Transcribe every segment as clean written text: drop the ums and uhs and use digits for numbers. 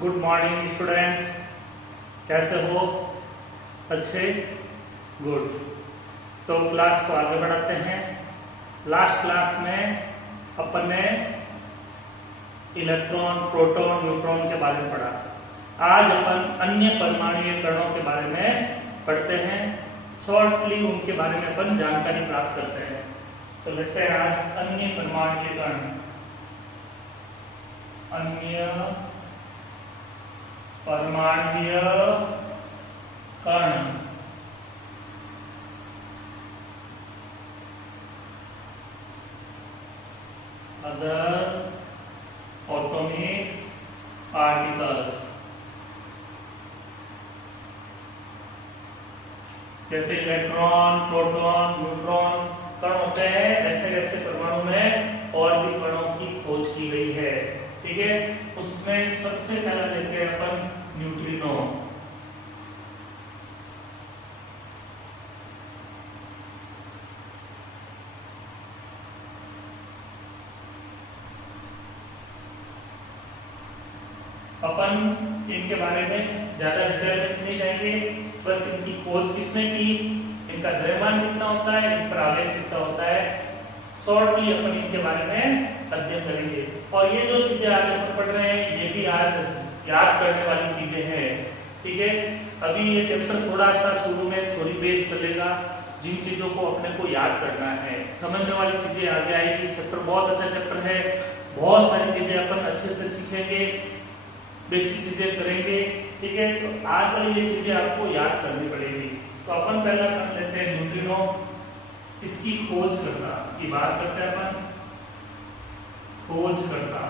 Good morning students, कैसे हो? अच्छे, गुड। तो क्लास को आगे बढ़ाते हैं। लास्ट क्लास में अपन ने इलेक्ट्रॉन, प्रोटॉन, न्यूट्रॉन के बारे में पढ़ा। आज अपन अन्य परमाणुीय कणों के बारे में पढ़ते हैं। शॉर्टली उनके बारे में अपन जानकारी प्राप्त करते हैं। तो देखते हैं आज अन्य परमाणुीय कण। अन्य परमाणुीय कण अदर एटॉमिक पार्टिकल्स, जैसे इलेक्ट्रॉन, प्रोटॉन, न्यूट्रॉन कण होते हैं। ऐसे ऐसे परमाणु में और भी कणों की खोज की गई है। ठीक है, उसमें सबसे पहला देखते हैं अपन न्यूट्रिनो। अपन इनके बारे में ज्यादा डिटेल में नहीं जाएंगे, बस इनकी खोज किसने की, इनका द्रव्यमान कितना होता है, इन पर आवेश कितना होता है, शॉर्टली अपन इनके बारे में अध्ययन करेंगे। और ये जो चीजें आगे अपन पढ़ रहे हैं ये भी आज याद करने वाली चीजें हैं। ठीक है, अभी ये चैप्टर थोड़ा सा शुरू में थोड़ी बेस चलेगा। जिन चीजों को अपने को याद करना है, समझने वाली चीजें आगे आएगी। चैप्टर बहुत अच्छा चैप्टर है, बहुत सारी चीजें अपन अच्छे से सीखेंगे, बेसिक चीजें करेंगे। ठीक है, तो आज वाली ये चीजें आपको याद करनी पड़ेगी। तो अपन पहला कर लेते हैं न्यूट्रिनो। इसकी खोज करना की बात करते हैं अपन। खोज करना,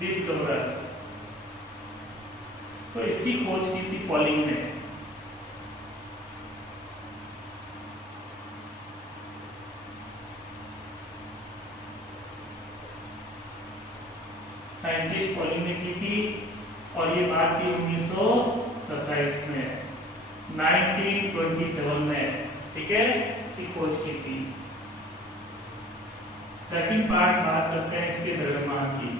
डिस्कवर। तो इसकी खोज की थी पॉलिंग ने। साइंटिस्ट पॉलिंग ने की थी और ये बात थी 1927 में, 1927 में। ठीक है, इसकी खोज की थी। सेकंड पार्ट बात करते हैं इसके द्रव्यमान की,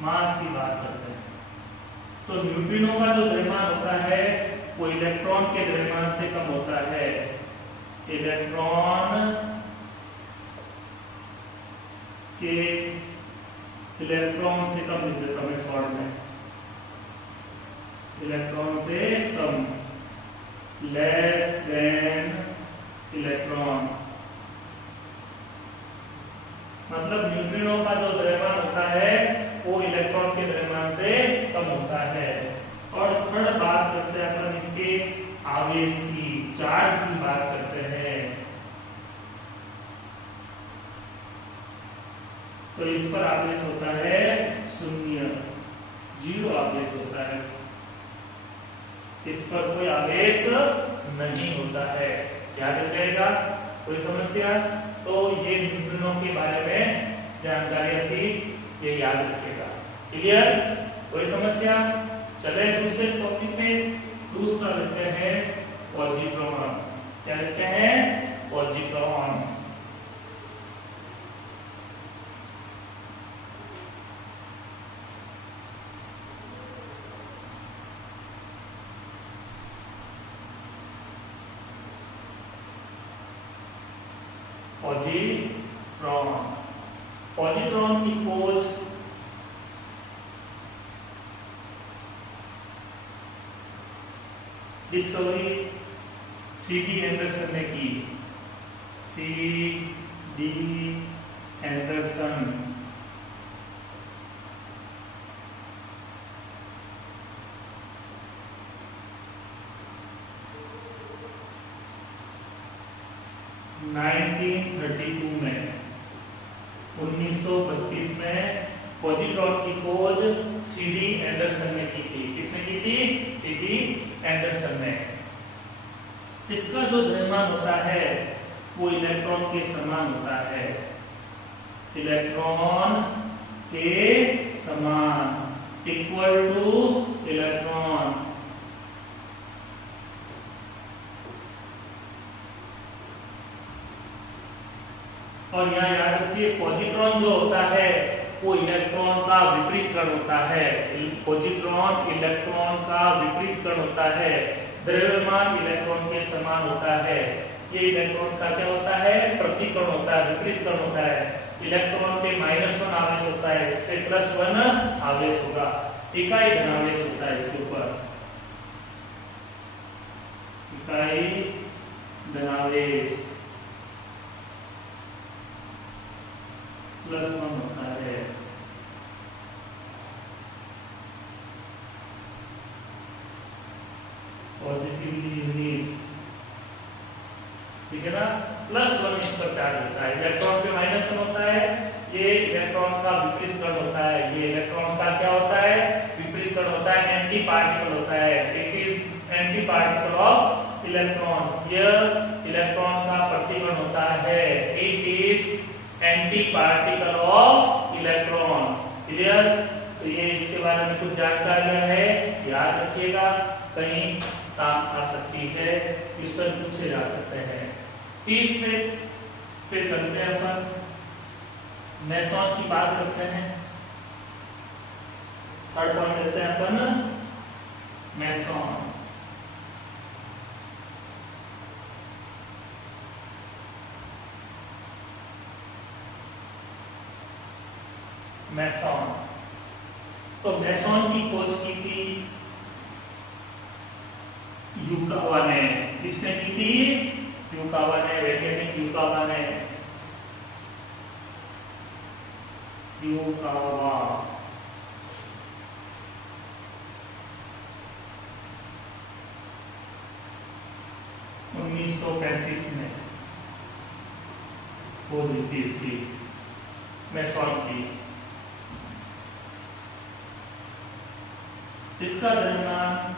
मास की बात करते हैं। तो न्यूट्रिनो का जो द्रव्यमान होता है वो इलेक्ट्रॉन के द्रव्यमान से कम होता है। इलेक्ट्रॉन से कम लिख देता हूं शॉर्ट में, इलेक्ट्रॉन से कम, लेस देन इलेक्ट्रॉन। मतलब न्यूट्रिनो का जो द्रव्यमान होता है वो इलेक्ट्रॉन के द्रव्यमान से कम होता है। और थर्ड बात करते हैं अपन इसके आवेश की, चार्ज की बात करते हैं। तो इस पर आवेश होता है शून्य, जीरो आवेश होता है। इस पर कोई आवेश नहीं होता है। याद रखिएगा, कोई समस्या? तो ये न्यूट्रिनो के बारे में जानकारी थी, ये याद रखिएगा। क्लियर? कोई समस्या? चले दूसरे टॉपिक में। दूसरा लिखते हैं पॉजिट्रॉन। क्या लिखते हैं? पॉजिट्रॉन। पॉजिट्रॉन, पॉजिट्रॉन की खोज डिस्कवरी C.D. एंडरसन ने की। C.D. एंडरसन। में 1932 में पॉजिट्रॉन की खोज C.D. एंडरसन ने की थी। किसने की थी? C.D. एंडरसन ने। इसका जो द्रव्यमान होता है वो इलेक्ट्रॉन के समान होता है। इलेक्ट्रॉन के समान, इक्वल टू इलेक्ट्रॉन। और यहाँ याद रखिए पॉजिट्रॉन जो होता है वो इलेक्ट्रॉन का विपरीत कण होता है। पॉजिट्रॉन इलेक्ट्रॉन का विपरीत कण होता है। द्रव्यमान इलेक्ट्रॉन के समान होता है। ये इलेक्ट्रॉन का क्या होता है? प्रतिकण होता है, विपरीत कण होता है। इलेक्ट्रॉन पे -1 आवेश होता है, इस पे +1 आवेश होगा। इकाई धनावेश होता है इसके ऊपर, इकाई धनावेश +1 होता है। पॉजिटिवली यूनिट, ठीक है ना? +1 इस पर चार्ज होता है। इलेक्ट्रॉन पे -1 होता है, ये इलेक्ट्रॉन का विपरीत कण होता है। ये इलेक्ट्रॉन का क्या होता है? विपरीत कण होता है, एंटी पार्टिकल होता है। It is anti particle of electron. यह इलेक्ट्रॉन का प्रतिकण होता है। It is anti particle of electron. Clear? तो ये इसके बारे में कुछ जानकारियां है, याद रखिएगा, कहीं काम आ सकती है, क्वेश्चन पूछे जा सकते हैं। 30 से फिर चलते हैं अपन मेसॉन की बात करते हैं। थर्ड पॉइंट लेते हैं अपन मेसॉन। मेसॉन, तो मेसॉन की खोज की थी युकावा ने। किसने की थी? युकावा ने, वैज्ञानिक युकावा ने। युकावा 1935 में खोज हुई थी इसकी, मेसॉन की। इसका द्रव्यमान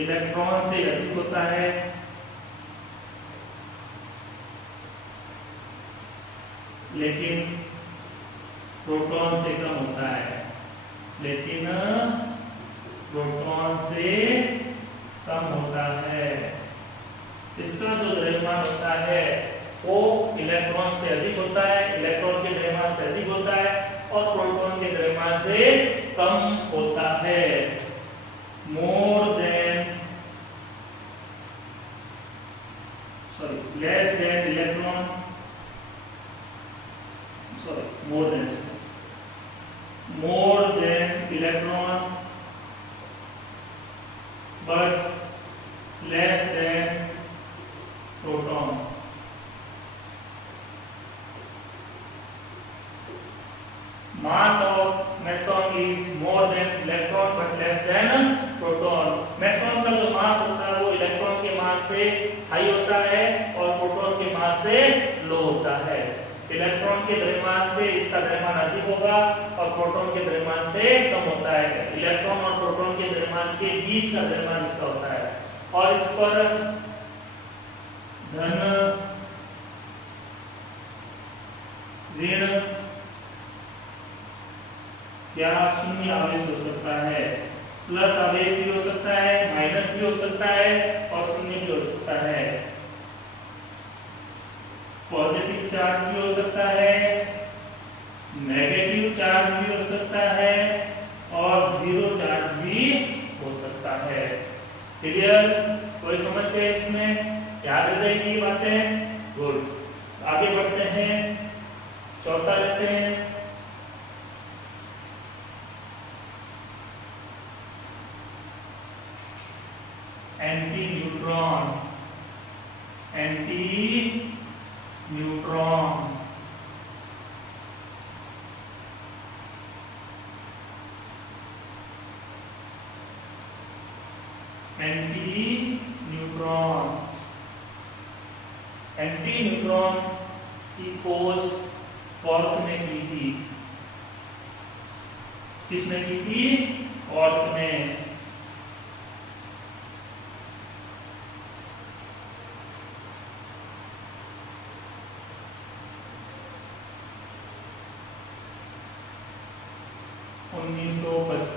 इलेक्ट्रॉन से अधिक होता है, लेकिन प्रोटॉन से कम होता है। लेकिन प्रोटॉन से कम होता है। इसका जो द्रव्यमान होता है वो इलेक्ट्रॉन से अधिक होता है, इलेक्ट्रॉन के द्रव्यमान से अधिक होता है, और प्रोटॉन के द्रव्यमान से कम होता है। Less than electron, more than electron, but less than proton. Mass of meson is more than electron but less than proton. meson का जो मास होता है वो इलेक्ट्रॉन के मास से हाई होता है और प्रोटॉन के मास से लो होता है। इलेक्ट्रॉन के द्रव्यमान से इसका द्रव्यमान अधिक होगा और प्रोटॉन के द्रव्यमान से कम होता है। इलेक्ट्रॉन और प्रोटॉन के द्रव्यमान के बीच का द्रव्यमान इसका होता है, और इस पर धन, ऋण या शून्य आवेश हो सकता है, प्लस आवेश भी हो सकता है, माइनस भी हो सकता है और शून्य भी हो सकता है। पॉजिटिव चार्ज भी हो सकता है, नेगेटिव चार्ज भी हो सकता है और जीरो चार्ज भी हो सकता है। क्लियर? कोई समस्या है इसमें? याद रखेगी ये बातें? गुड। आगे बढ़ते हैं, चौथा लेते हैं। Anti neutron. Anti neutron, anti neutron. Anti neutron की खोज कॉर्क ने की थी। किसने की थी? कॉर्क ने।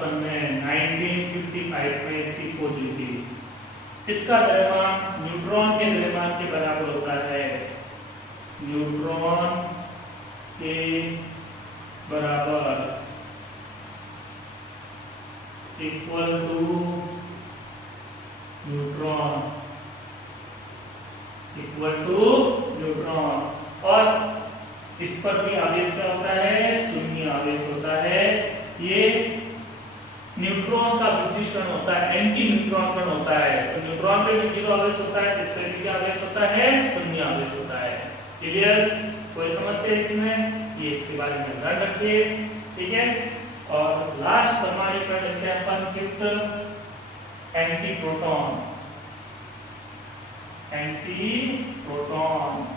में 1955 में इसकी खोज हुई थी। इसका द्रव्यमान न्यूट्रॉन के द्रव्यमान के बराबर होता है। न्यूट्रॉन के बराबर equal to neutron, equal to neutron. और इस पर भी आवेश क्या होता है, शून्य आवेश होता है। ये न्यूट्रॉन का विद्युत कण होता है, एंटी न्यूट्रॉन कण होता है। तो न्यूट्रॉन पे भी 0 आवेश होता है, जिस पे भी क्या आवेश होता है, शून्य आवेश होता है। क्लियर? कोई समस्या इसमें? ये इसके बारे में ध्यान रखिए, ठीक है। और लास्ट परमाणु कण लेते हैं अपन fifth, anti proton. Anti proton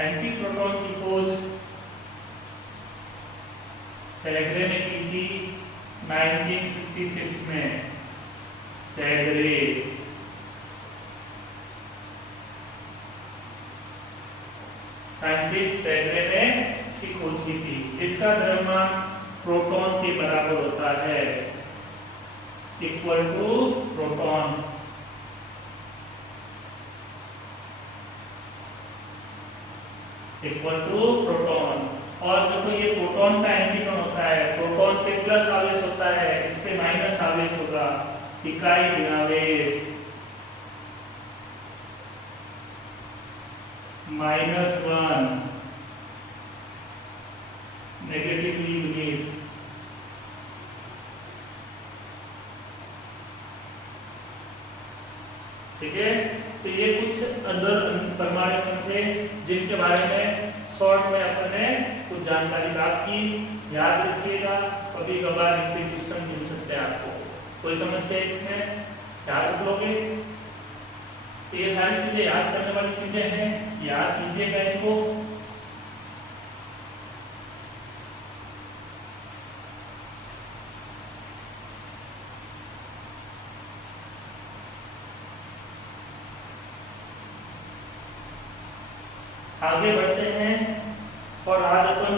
anti proton की खोज सैगरे ने की थी 1956 में। सैगरे साइंटिस्ट सैगरे ने इसकी खोज की थी। इसका द्रव्यमान प्रोटॉन के बराबर होता है, equal to proton. Equal to proton. और देखो ये प्रोटॉन का एंटीटोन होता है, प्रोटॉन पे प्लस आवेश होता है, इस पे माइनस आवेश होगा, इकाई विनावेश -1 नेगेटिवली यूनिट। ठीक है, तो ये कुछ अंदर परमाणु कण थे जिनके बारे में शॉर्ट में अपने कुछ जानकारी प्राप्त की। याद रखिएगा, कभी कभार इनके क्वेश्चन मिल सकते हैं आपको। कोई समस्या इसमें? याद रख लोगे? तो ये सारी चीजें याद करने वाली चीजें हैं, याद कीजिएगा इनको। आगे बढ़ते हैं और आज अपन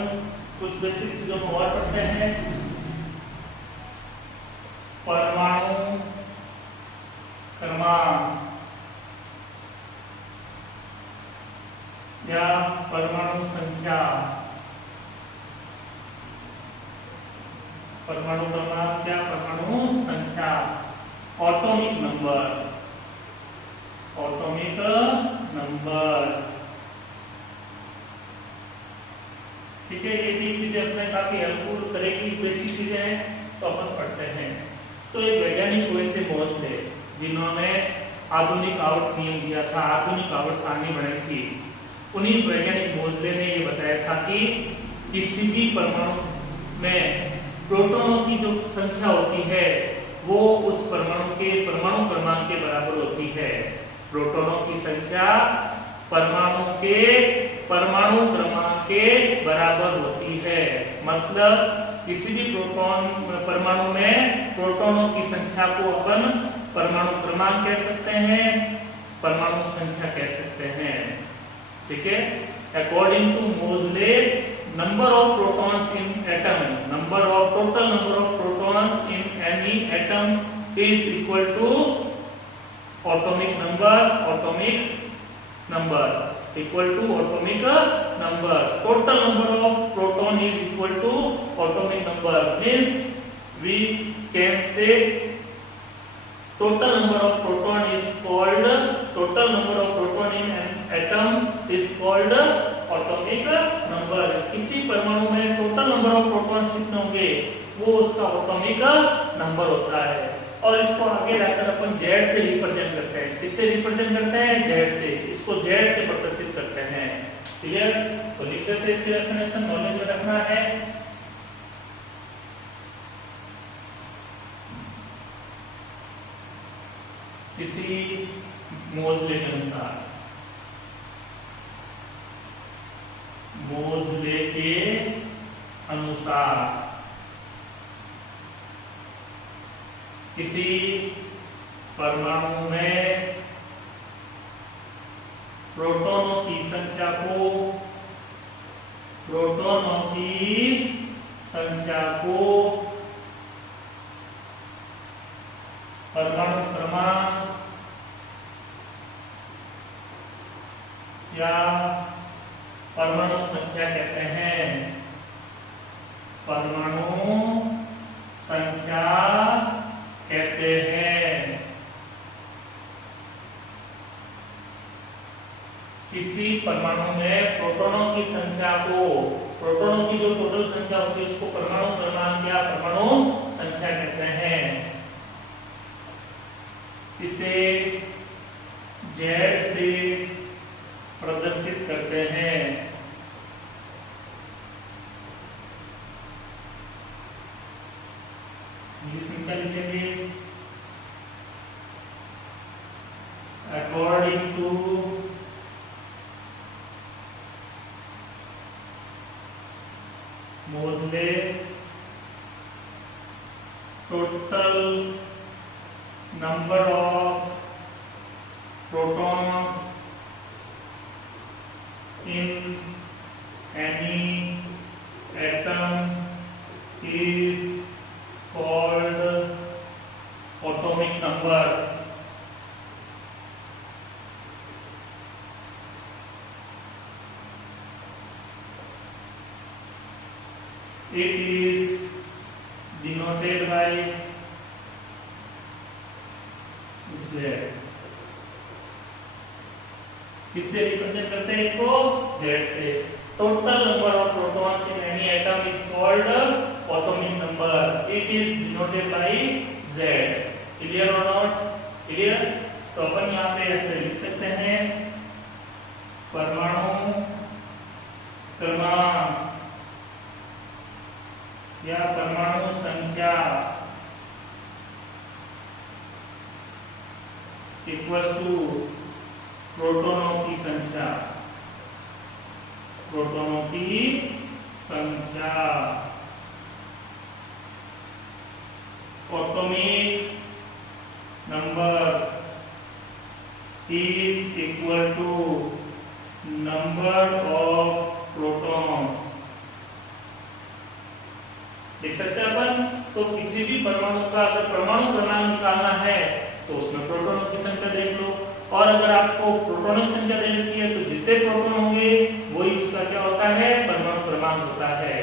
कुछ बेसिक चीजों को और पढ़ते हैं। परमाणु क्रमांक या परमाणु संख्या। परमाणु क्रमांक या परमाणु संख्या, एटॉमिक नंबर। एटॉमिक नंबर, ठीक है। ये तीन चीजें अपने काफी हेल्पफुल करेगी, बेसिक चीजें हैं तो अपन पढ़ते हैं। तो एक वैज्ञानिक हुए थे मोस्ले, जिन्होंने आधुनिक आवर्त नियम दिया था, आधुनिक आवर्त सारणी बनाई थी। उन्हीं वैज्ञानिक मोस्ले ने ये बताया था कि किसी भी परमाणु में प्रोटॉनों की जो संख्या होती है वो उस परमाणु के परमाणु क्रमांक के बराबर होती है। प्रोटॉनों की संख्या परमाणु के परमाणु क्रमांक के बराबर होती है। मतलब किसी भी प्रोटॉन परमाणु में प्रोटॉनों की संख्या को अपन परमाणु क्रमांक कह सकते हैं, परमाणु संख्या कह सकते हैं। ठीक है। According to Moseley, number of protons in atom, number of total number of protons in any atom is equal to atomic number equal to atomic number. Total number of proton is equal to atomic number. Means we can say total number of proton is called, total number of proton in an atom is called atomic number. किसी परमाणु में total number of protons कितने होंगे वो उसका atomic number होता है। और इसको आगे लाकर अपन जेड से रिप्रेजेंट करते हैं। किससे रिप्रेजेंट करते हैं? जेड से। इसको जेड से प्रदर्शित करते हैं। क्लियर? तो लिख देते हैं, इसकी डेफिनेशन नॉलेज में रखना है। किसी मोजले के अनुसार, मोजले के अनुसार किसी परमाणु में प्रोटॉनों की संख्या को, प्रोटॉनों की संख्या को परमाणु क्रमांक या परमाणु संख्या कहते हैं। परमाणु संख्या कहते हैं। किसी परमाणु में प्रोटॉनों की संख्या को, प्रोटॉनों की जो टोटल संख्या होती है उसको परमाणु क्रमांक या परमाणु संख्या कहते हैं। इसे Z से प्रदर्शित करते हैं। इंग्लिश में क्या लिखेंगे? अकॉर्डिंग टू मोजले total number of protons in any atom is called atomic number. It is denoted by Z. किससे रिप्रेजेंट करते हैं इसको? Z से। Total number of protons in any atom is called atomic number. It is denoted by Z। Clear और not clear? तो अपन यहाँ पे ऐसे लिख सकते हैं परमाणु क्रमांक या परमाणु संख्या इक्वल टू प्रोटॉनों की संख्या। प्रोटॉनों की संख्या atomic number is equal to number of protons. देख सकते हैं अपन। तो किसी भी परमाणु का अगर परमाणु क्रमांक निकालना है तो उसमें प्रोटॉनों की संख्या देख लो, और अगर आपको प्रोटॉनों की संख्या दे रखी है तो जितने प्रोटॉन होंगे वही उसका क्या होता है? परमाणु क्रमांक होता है।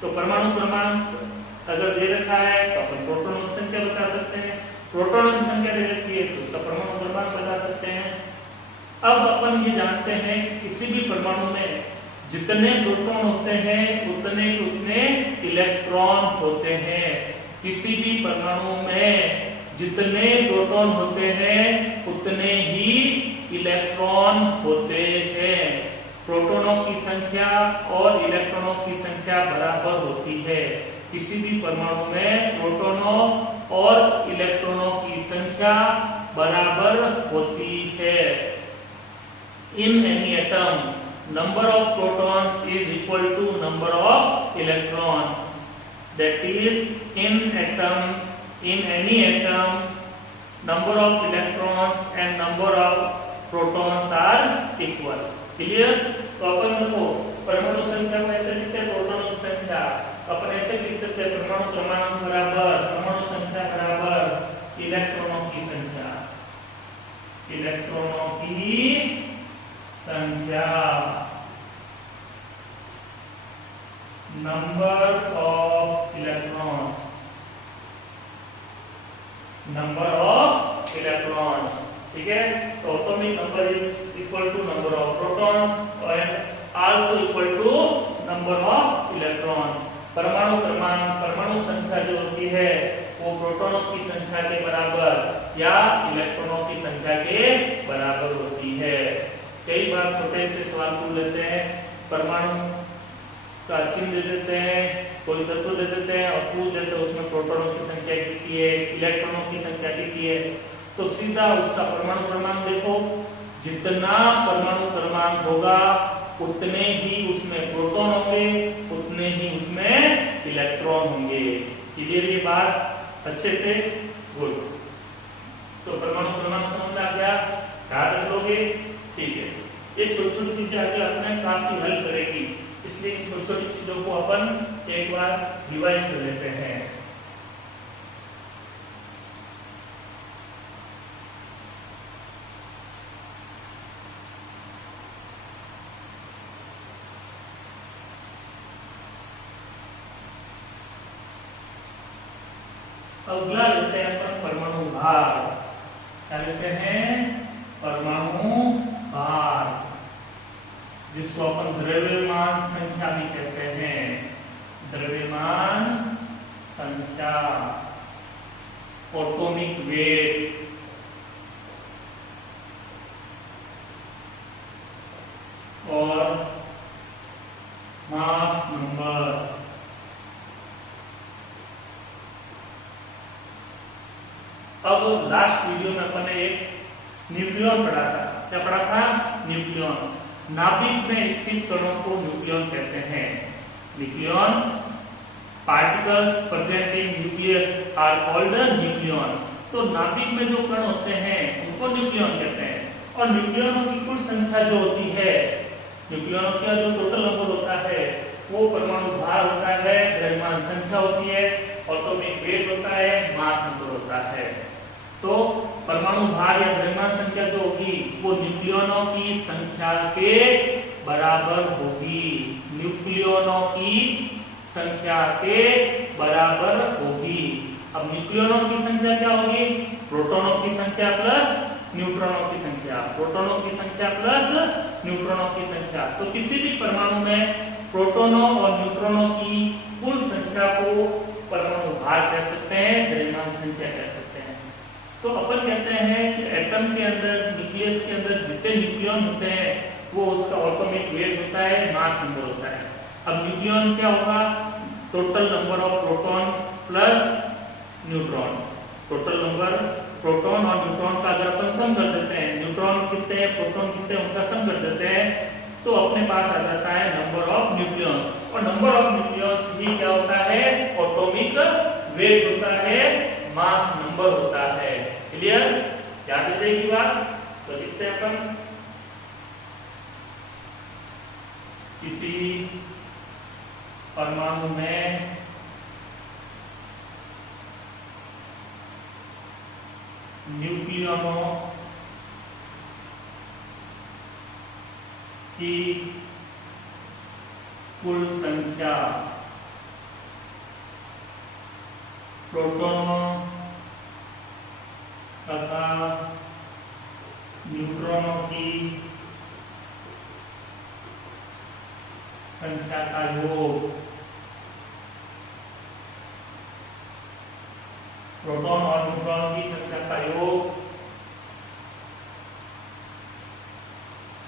तो परमाणु क्रमांक अगर दे रखा है तो अपन प्रोटॉनों की संख्या बता सकते हैं, प्रोटॉनों की संख्या दे रखी है तो उसका परमाणु क्रमांक बता सकते हैं। अब अपन ये जानते हैं कि किसी भी परमाणु में जितने प्रोटॉन होते हैं उतने के उतने इलेक्ट्रॉन होते हैं। किसी भी परमाणु में जितने प्रोटॉन होते हैं उतने ही इलेक्ट्रॉन होते हैं। प्रोटॉनों की संख्या और इलेक्ट्रॉनों की संख्या बराबर होती है। किसी भी परमाणु में प्रोटॉनों और इलेक्ट्रॉनों की संख्या बराबर होती है। इन any atom number of protons is equal to number of electron. That is, in any atom, number of electrons and number of protons are equal. Clear? तो अपन देखो परमाणु संख्या को ऐसे लिखते हैं प्रोटॉनों की संख्या, अपन ऐसे लिख सकते हैं परमाणु क्रमांक बराबर परमाणु संख्या बराबर इलेक्ट्रॉनों की संख्या। इलेक्ट्रॉनों की संख्या number of electrons. Number of electrons, ठीक है। तो atomic number is equal to number of protons and also equal to number of electron. परमाणु क्रमांक परमाणु संख्या जो होती है वो प्रोटॉनों की संख्या के बराबर या इलेक्ट्रॉनों की संख्या के बराबर होती है। कई बार छोटे से सवाल पूछ लेते हैं, परमाणु का चिन्ह दे देते हैं, कोई तत्व दे देते हैं और पूछ देते हैं उसमें प्रोटॉनों की संख्या कितनी है, इलेक्ट्रॉनों की संख्या कितनी है। तो सीधा उसका परमाणु क्रमांक देखो, जितना परमाणु क्रमांक होगा उतने ही उसमें प्रोटॉन होंगे, उतने ही उसमें इलेक्ट्रॉन होंगे। क्लियर ये बात अच्छे से? गुड। तो परमाणु क्रमांक समझ में आ गया? याद रख लोगे? ठीक है। ये छोटी छोटी चीजें आगे अपने काफी हेल्प करेगी, इसलिए इन छोटी छोटी चीजों को अपन एक बार रिवाइज कर लेते हैं। अगला लेते हैं अपन परमाणु भार। क्या लेते हैं? परमाणु भार, जिसको अपन द्रव्यमान संख्या भी कहते हैं। द्रव्यमान संख्या, एटॉमिक वेट, और मास नंबर। अब लास्ट वीडियो में अपन ने एक न्यूक्लियन पढ़ा था। क्या पढ़ा था? न्यूक्लियन। नाभिक में स्थित कणों को न्यूक्लियन कहते हैं। Nucleon, particles present in nucleus are called nucleon. तो नाभिक में जो कण होते हैं उनको न्यूक्लियन कहते हैं। और न्यूक्लियनों की कुल संख्या जो होती है, न्यूक्लियनों का जो टोटल नंबर होता है वो परमाणु भार होता है, द्रव्यमान संख्या होती है, एटॉमिक वेट होता है, मास नंबर होता है। तो परमाणु भार या द्रव्यमान संख्या जो होगी वो न्यूक्लियनों की संख्या के बराबर होगी। न्यूक्लियनों की संख्या के बराबर होगी। अब न्यूक्लियनों की संख्या क्या होगी? प्रोटॉनों की संख्या प्लस न्यूट्रॉनों की संख्या, प्रोटॉनों की संख्या प्लस न्यूट्रॉनों की संख्या। तो किसी भी परमाणु में प्रोटॉनों और न्यूट्रॉनों की कुल संख्या को परमाणु भार कह सकते हैं, द्रव्यमान संख्या कह सकते हैं। तो अपन कहते हैं कि एटम के अंदर, न्यूक्लियस के अंदर जितने न्यूक्लियन होते हैं वो उसका एटॉमिक वेट होता है, मास नंबर होता है। अब न्यूक्लियन क्या होगा? Total number of proton plus neutron. Total number proton और न्यूट्रॉन का अगर अपन सम कर देते हैं, न्यूट्रॉन कितने हैं, प्रोटॉन कितने हैं, उनका सम कर देते हैं, तो अपने पास आ जाता है नंबर ऑफ न्यूक्लियंस। और नंबर ऑफ न्यूक्लियंस ही क्या होता है? एटॉमिक वेट होता है, मास नंबर होता है। क्लियर? याद है ये बात? तो लिखते हैं अपन, किसी परमाणु में न्यूक्लियनों की कुल संख्या प्रोटॉनों तथा न्यूट्रॉनों की संख्या का योग, प्रोटॉन और न्यूट्रॉन की संख्या का योग,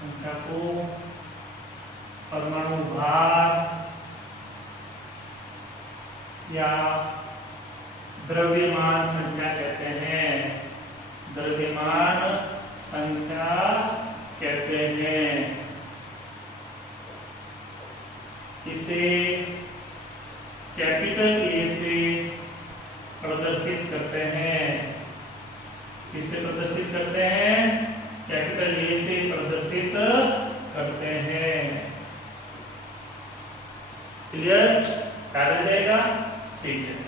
संख्या को परमाणु भार या द्रव्यमान संख्या कहते हैं। द्रव्यमान संख्या कहते हैं। इसे कैपिटल ए से प्रदर्शित करते हैं। किससे प्रदर्शित करते हैं? कैपिटल ए से प्रदर्शित करते हैं। क्लियर? याद आ जाएगा? ठीक है।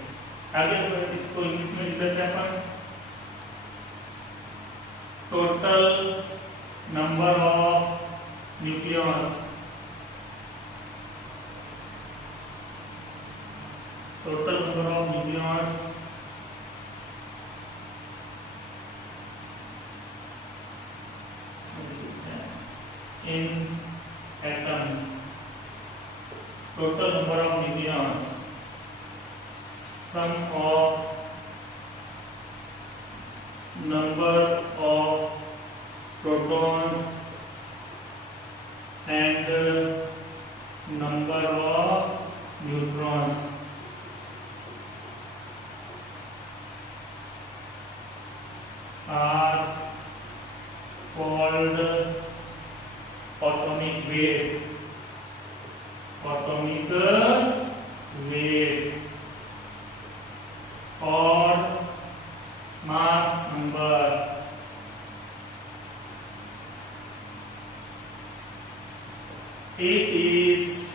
आगे इसको इंग्लिश में लिख देते हैं अपन, total number of nucleons. Total number of nucleons in atom. Total number of nucleons, sum of number of protons and number of neutrons are called atomic weight. Atomic weight or mass number. It is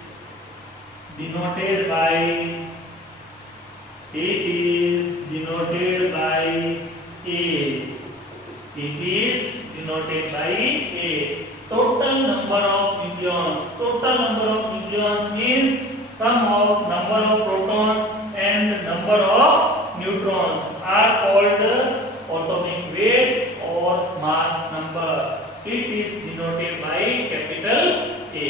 denoted by A. It is denoted by A. Total number of nucleons. Total number of nucleons means sum of number of protons and number of neutrons. are called atomic weight or mass number. It is denoted by capital A.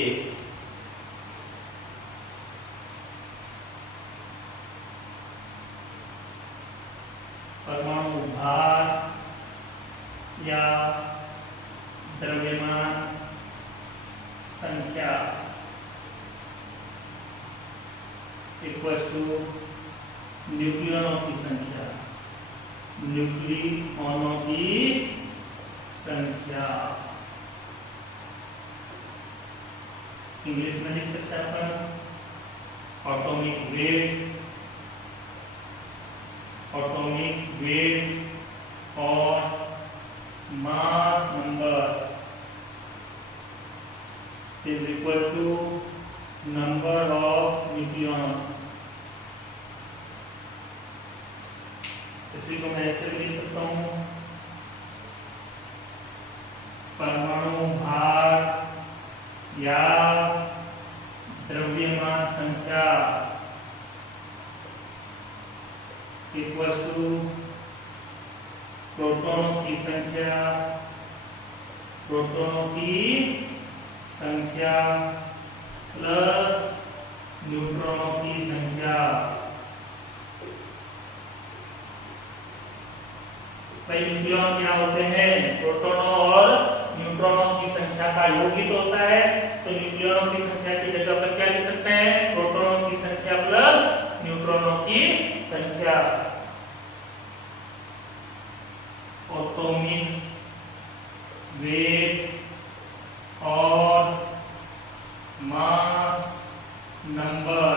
परमाणु भार या द्रव्यमान संख्या equal to न्यूक्लियनों की संख्या, न्यूक्लियनों की संख्या। English में लिख सकते हैं अपन एटॉमिक वेट और mass number is equal to number of nucleons. इसी को मैं ऐसे भी लिख सकता हूं, परमाणु भार या द्रव्यमान संख्या इक्वल टू प्रोटॉनों की संख्या प्लस न्यूट्रॉनों की संख्या। भाई न्यूक्लियॉन क्या होते हैं? प्रोटॉनों और न्यूट्रॉनों की संख्या का योग ही तो होता है। तो न्यूक्लियॉनों की संख्या की जगह पर क्या लिख सकते हैं? प्रोटॉनों की संख्या प्लस न्यूट्रॉनों की संख्या। एटॉमिक वेट और mass number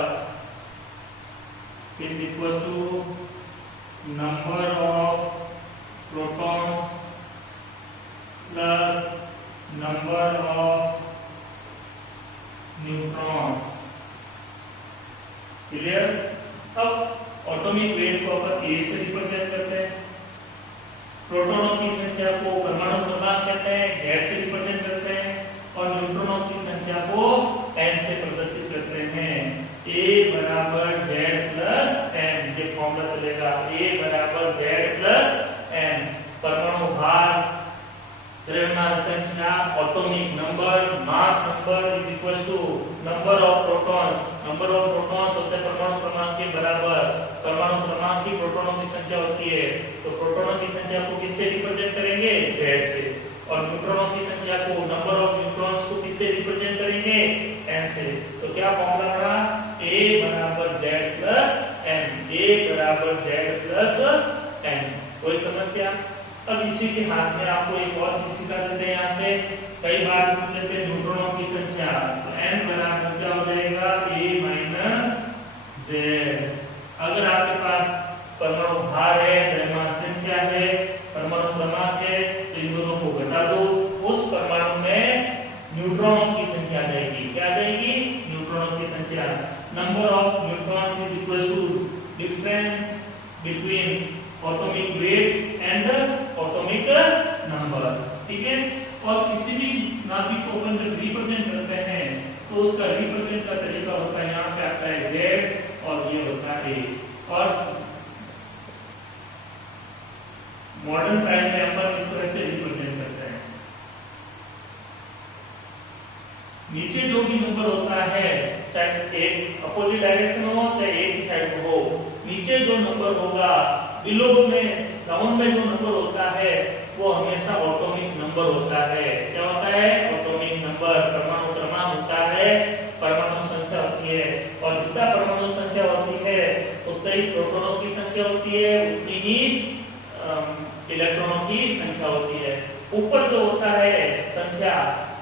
is equal to number of protons plus number of neutrons. Clear? अब एटॉमिक वेट को अपन ए से रिप्रेजेंट करते हैं, प्रोटॉनों की संख्या को परमाणु क्रमांक कहते हैं, जेड से रिप्रेजेंट करते हैं, और न्यूट्रॉनों की संख्या को एन से प्रदर्शित करते हैं। ए बराबर जेड प्लस एन, ये फॉर्मूला चलेगा। ए बराबर जेड प्लस एन। परमाणु भार, द्रव्यमान संख्या, atomic number, mass number is equal to number of protons. Number of protons होते हैं परमाणु क्रमांक के बराबर। परमाणु क्रमांक ही प्रोटॉनों की संख्या होती है, तो प्रोटॉनों की संख्या को किससे रिप्रेजेंट करेंगे? जेड से। और न्यूट्रॉनों की संख्या को, नंबर ऑफ न्यूट्रॉन्स को किससे रिप्रेजेंट करेंगे? एन से। तो क्या फॉर्मूला रहा? ए बराबर जेड प्लस एन। ए बराबर जेड प्लस एन। कोई समस्या? अब इसी के हाथ में आपको एक और चीज सिखा देते हैं। यहाँ से कई बार पूछ लेते हैं न्यूट्रॉनों की संख्या, तो एन बराबर क्या हो जाएगा? ए माइनस जेड। अगर आपके पास परमाणु भार है, द्रव्यमान संख्या है, परमाणु क्रमांक है, तो इन दोनों को घटा दो। उस परमाणु में न्यूट्रॉनों की संख्या आ जाएगी। क्या आ जाएगी? न्यूट्रॉनों की संख्या। Number of neutrons is equal to difference between atomic weight and atomic number. ठीक है? और किसी भी नाभिक को अपन जब रिप्रेजेंट करते हैं तो उसका रिप्रेजेंट का तरीका होता है, यहाँ पे आता है जेड और ये होता है ए। और मॉडर्न टाइम में अपन इसको ऐसे रिप्रेजेंट करते हैं। नीचे जो भी नंबर होता है, चाहे एक अपोजिट डायरेक्शन हो चाहे एक ही साइड हो, नीचे जो नंबर होगा, बिलो में डाउन में जो नंबर होता है वो हमेशा एटॉमिक नंबर होता है। क्या होता है? Atomic number. परमाणु क्रमांक होता है, परमाणु संख्या होती है, और जितना परमाणु संख्या होती है उतना ही प्रोटॉनों की संख्या होती है, उतनी ही इलेक्ट्रॉनों की संख्या होती है। ऊपर जो होता है संख्या,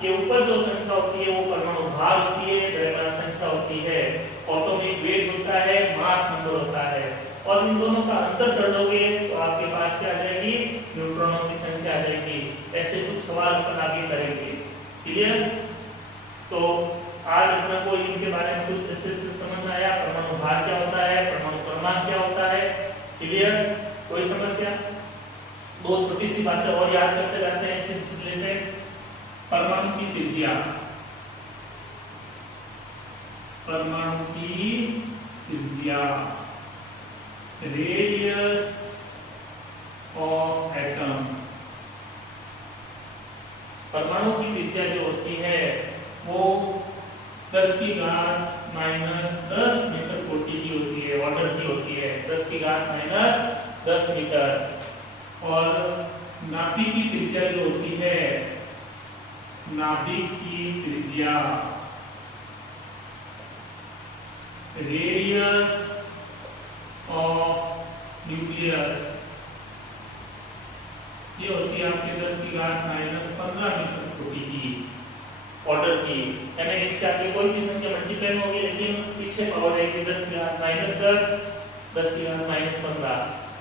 ये ऊपर जो संख्या होती है वो परमाणु भार होती है, द्रव्यमान संख्या होती है, एटॉमिक वेट होता है, मास नंबर होता है। और इन दोनों का अंतर कर दोगे तो आपके पास क्या आ जाएगी? न्यूट्रॉनों की संख्या आ जाएगी। ऐसे कुछ सवाल अपन आगे करेंगे। क्लियर? तो आज अपने को इनके बारे में कुछ अच्छे से समझ में आया। परमाणु भार क्या होता है, परमाणु क्रमांक क्या होता है। क्लियर? कोई समस्या? दो छोटी सी बातें और याद करते रहते हैं इससे रिलेटेड। परमाणु की त्रिज्या, परमाणु की त्रिज्या, रेडियस 10 की घात माइनस 10 मीटर कोटि की होती है, ऑर्डर की होती है, 10 की घात माइनस 10 मीटर। और नाभिक की त्रिज्या जो होती है, नाभिक की त्रिज्या, रेडियस ऑफ न्यूक्लियस, ये होती है आपके 10 की घात माइनस 15 मीटर कोटि की, ऑर्डर की। यानी इसके आगे कोई भी संख्या मल्टीप्लाई होगी, लेकिन पीछे पावर है कि 10 की घात माइनस 10, 10 की घात माइनस 15।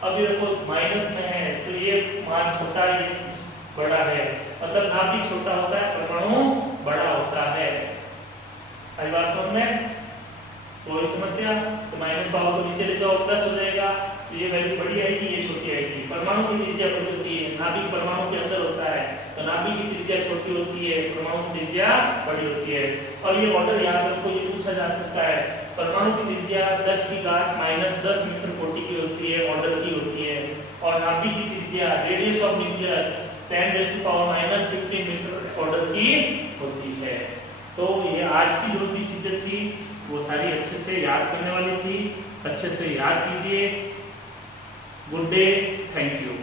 अब ये देखो माइनस में है तो ये मान छोटा है, बड़ा है, मतलब नाभिक छोटा होता है, परमाणु बड़ा होता है। आई बात समझ में? कोई समस्या? तो माइनस पावर को नीचे ले जाओ, प्लस हो जाएगा, तो ये वैल्यू बड़ी आएगी, ये छोटी आएगी। परमाणु की त्रिज्या बड़ी होती है, नाभिक परमाणु के अंदर होता है, तो नाभिक की त्रिज्या छोटी होती है, परमाणु की त्रिज्या बड़ी होती है। और ये ऑर्डर याद रखो, ये पूछा जा सकता है। परमाणु की त्रिज्या 10 की घात माइनस 10 मीटर कोटि की होती है, ऑर्डर की होती है। और नाभिक की त्रिज्या, radius of nucleus, 10⁻⁻15 metre order की होती है। तो ये आज की जो भी चीजें थी वो सारी अच्छे से याद करने वाली थी, अच्छे से याद कीजिए। Good day, thank you.